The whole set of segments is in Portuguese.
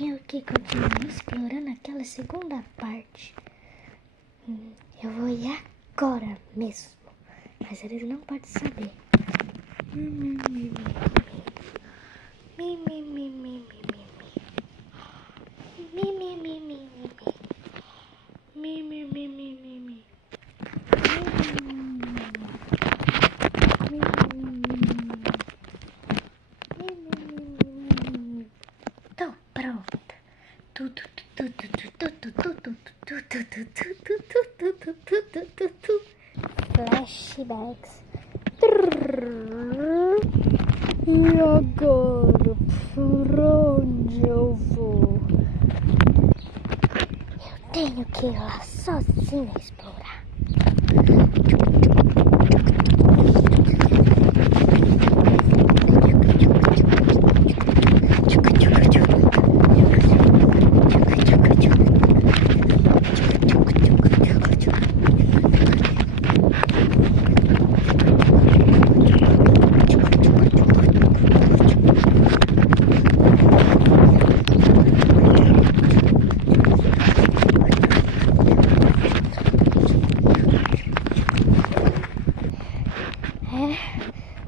tenho que continuar explorando aquela segunda parte. Eu vou ir agora mesmo. Mas eles não podem saber. Tô pronta. Flashbacks. E agora, por onde eu vou? Eu tenho que ir lá sozinha explorar.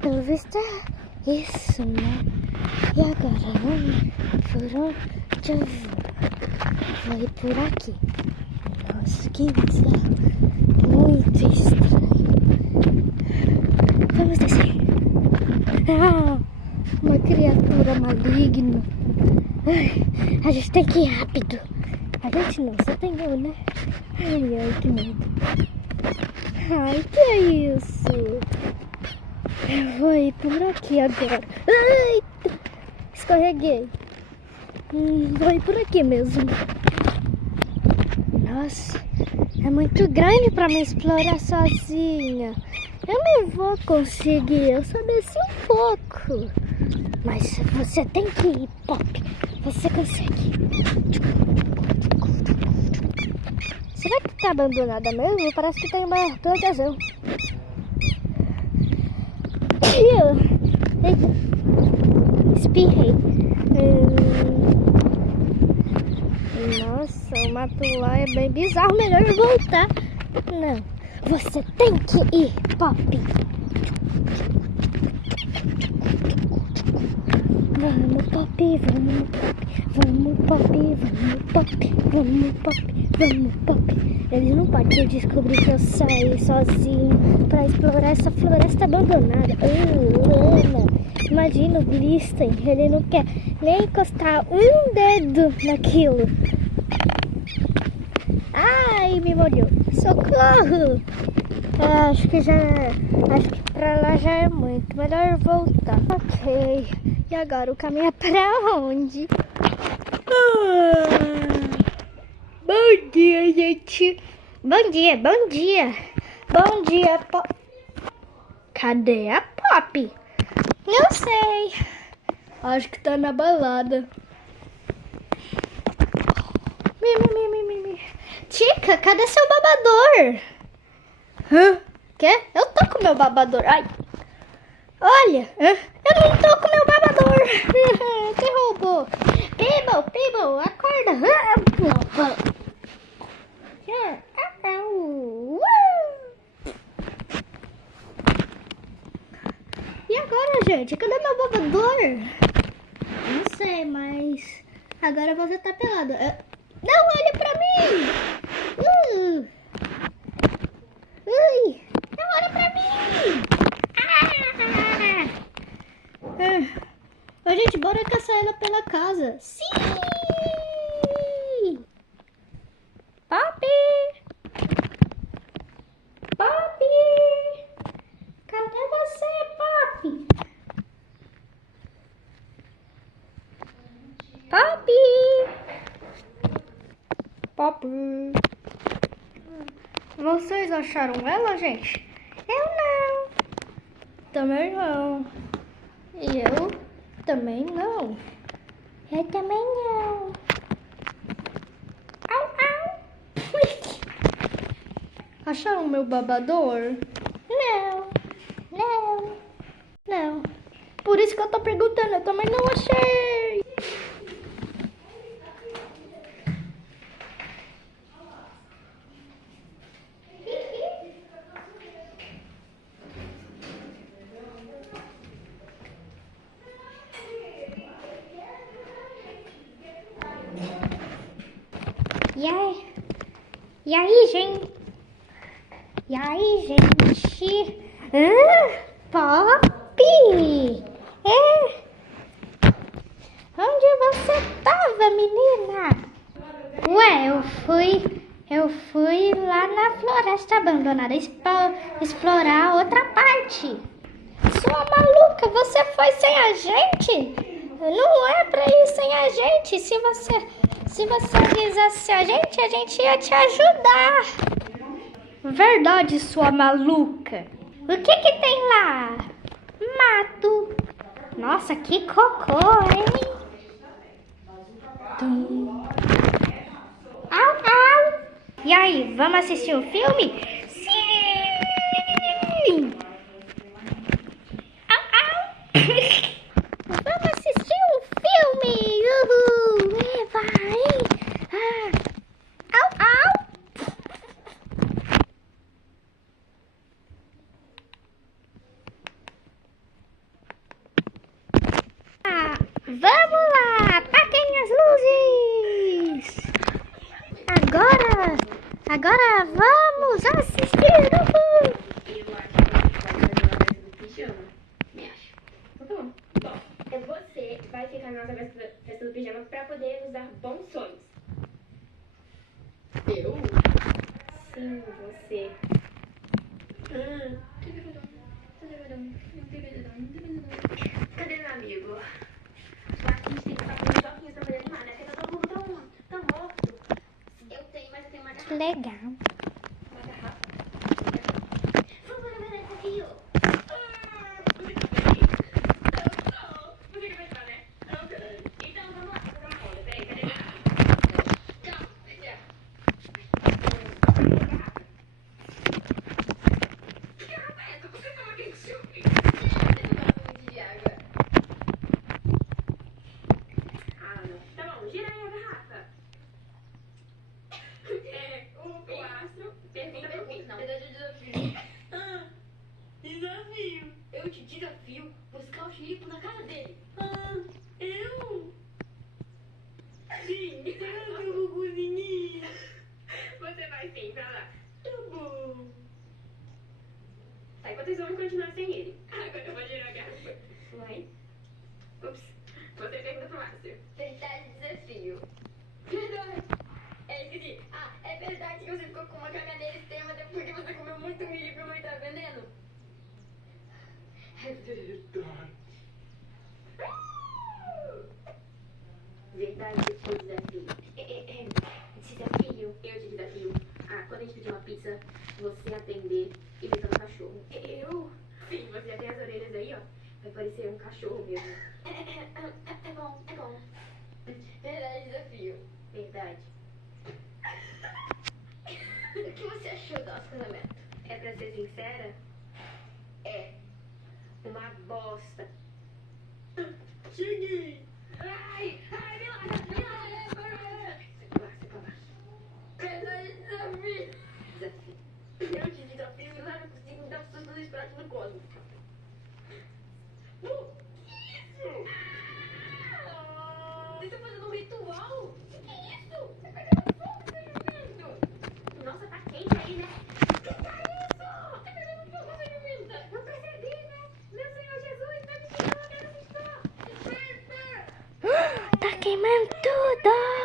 Pelo visto é isso, né? E agora, por onde eu vou? Vou ir por aqui. Nossa, que bizarro. Muito estranho. Vamos descer. Ah, uma criatura maligna. Ai, a gente tem que ir rápido. A gente não, só tem eu, né? Ai, que medo. Ai, que é isso? Eu vou ir por aqui agora. Ai, escorreguei. Vou ir por aqui mesmo. Nossa, é muito grande pra me explorar sozinha. Eu não vou conseguir, eu só desci um pouco. Mas você tem que ir, Pop. Você consegue. Será que tá abandonada mesmo? Parece que tem uma plantação. Eita. Espirrei. Nossa, o mato lá é bem bizarro. Melhor voltar. Não. Você tem que ir, Pop. Vamos, Pop, vamos, Pop, vamos, Pop, vamos, Pop, vamos, Pop. Eles não podem descobrir que eu saí sozinho pra explorar essa floresta abandonada. Imagina o Glisten, ele não quer nem encostar um dedo naquilo. Ai, me molhou. Socorro! Acho que pra lá já é muito. Melhor voltar. Ok. E agora o caminho é pra onde? Bom dia, gente. Bom dia, bom dia. Bom dia, Pop. Cadê a Pop? Não sei. Acho que tá na balada. Tica, cadê seu babador? Quê? Eu tô com meu babador. Ai. Olha, eu não tô com meu babador. Quem roubou? Peeble, acorda. E agora, gente? Cadê meu babador? Não sei, mas agora você tá pelado. Não olha pra mim! Não olha pra mim! Ô, gente, bora caçar ela pela casa. Sim! Pop! Pop! Cadê você, Pop? Pop! Pop! Vocês acharam ela, gente? Eu não. Também não. E eu também não. Eu também não. Au, au. Acharam meu babador? Não. Não. Não. Por isso que eu tô perguntando. Eu também não achei. E aí, gente? E aí, gente? Pop! Onde você tava, menina? Ué, eu fui lá na floresta abandonada explorar outra parte. Sua maluca, você foi sem a gente? Não é pra ir sem a gente. Se você avisasse a gente ia te ajudar. Verdade, sua maluca. O que tem lá? Mato. Nossa, que cocô, hein? Au, au. E aí, vamos assistir o filme? Sim! Au, au. Vamos assistir o filme! Uhul! Vai! Au, au! Vamos lá! Apaguem as luzes! Agora vamos assistir o filme! Eu acho que a gente vai fazer uma festa do pijama. Me acho. Tá bom. Bom, você vai ficar na nossa festa do pijama pra poder nos dar bons sonhos. Eu? Sim, você. Cadê meu amigo? A gente tem que estar com os joguinhos pra poder animar, né? Porque tá todo mundo tão morto. Eu tenho, mas eu tenho uma garrafa. Legal. Uma garrafa. Vamos lá, meu desafio. Você que vai entrar, né? Ok. Então vamos lá, fazer uma roda. Peraí, cadê a garrafa? Calma, aqui, ó. Garrafa. Que garrafa é essa? Você toma ketchup? Eu não gosto muito de água. Ah, não. Tá bom, gira aí a garrafa. O astro pergunta pro fim. Não. Desafio. Eu te desafio buscar o xerife na casa dele. Eu? Sim. Eu vou cozinhar. Você vai sim, pra lá. Tá bom. Tá, enquanto eles vão continuar sem ele. Agora eu vou girar a garrafa. Vai. Ups. Você pergunta pro Márcio. Verdade, desafio. Verdade. Esqueci. É verdade que você ficou com uma caganeira extrema depois que você comeu muito milho e comeu muito veneno? É verdade. Verdade ou desafio? Desafio. Eu te desafio. Quando a gente pedir uma pizza, você atender imitando um cachorro. Eu? Sim, você já tem as orelhas aí, ó. Vai parecer um cachorro mesmo. É bom, é bom. Verdade, desafio. Verdade. O que você achou do nosso casamento? É pra ser sincera? É. Uma bosta. Cheguei! Ai, me larga! Você verdade, desafio. Desafio. Eu te desafio e lá não consigo me dar os seus dois pratos no cosmo. Que isso? Vocês estão fazendo um ritual? O que é isso? Você tá pegando fogo, seu jumento? Nossa, tá quente aí, né? O que é isso? Tá pegando fogo, seu jumenta? Não percebi, né? Meu Senhor Jesus, tá me tirando, eu quero assustar. Tá queimando tudo!